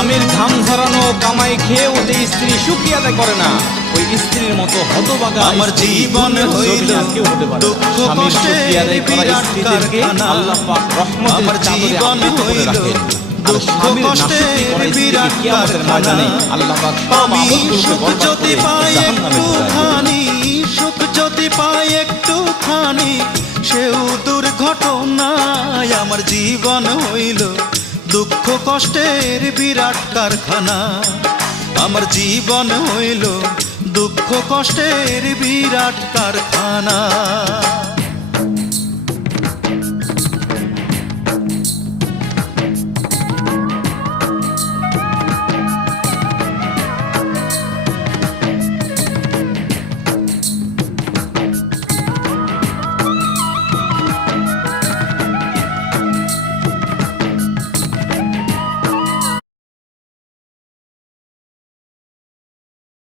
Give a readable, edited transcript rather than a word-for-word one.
স্বামীর ঘাম ঝরানো কামাই খেয়েও যে স্ত্রী সুখী আদায় করে না, ওই স্ত্রীর মতো হতভাগা আমার জীবন হইল দুঃখ কষ্টের বিরাট কারখানা। আমার জীবন হইল দুঃখ কষ্টের বিরাট কারখানা। আমি সুখ যদি পাই একটুখানি, সুখ যদি পাই একটুখানি, সেও দুর্ঘটনায় আমার জীবন হইল দুঃখ কষ্টের বিরাট কারখানা। আমার জীবন হইল দুঃখ কষ্টের বিরাট কারখানা।